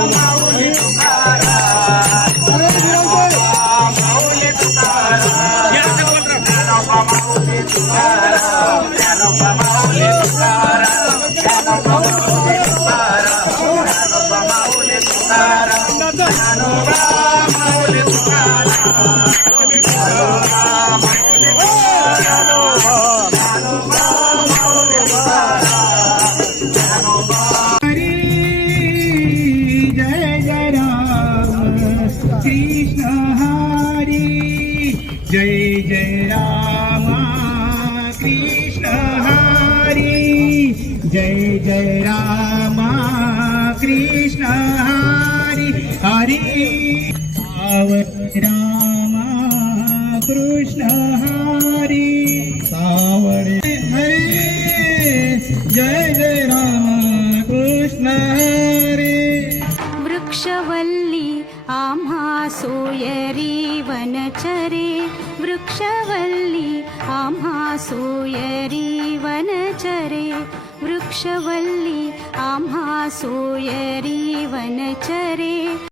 Oh, Krishna Hari. जय जय राम। कृष्ण हरी। जय जय राम। कृष्ण हरी। हरी। सावत राम। कृष्ण हरी। सावरे हरे। जय जय राम। कृष्ण हरी। वृक्षवल्ली, आम्हा सोयरिवनरे वृक्षवल्ली आंहासोयरिवनरे वृक्षवल्ली आंहासोयरिवनरे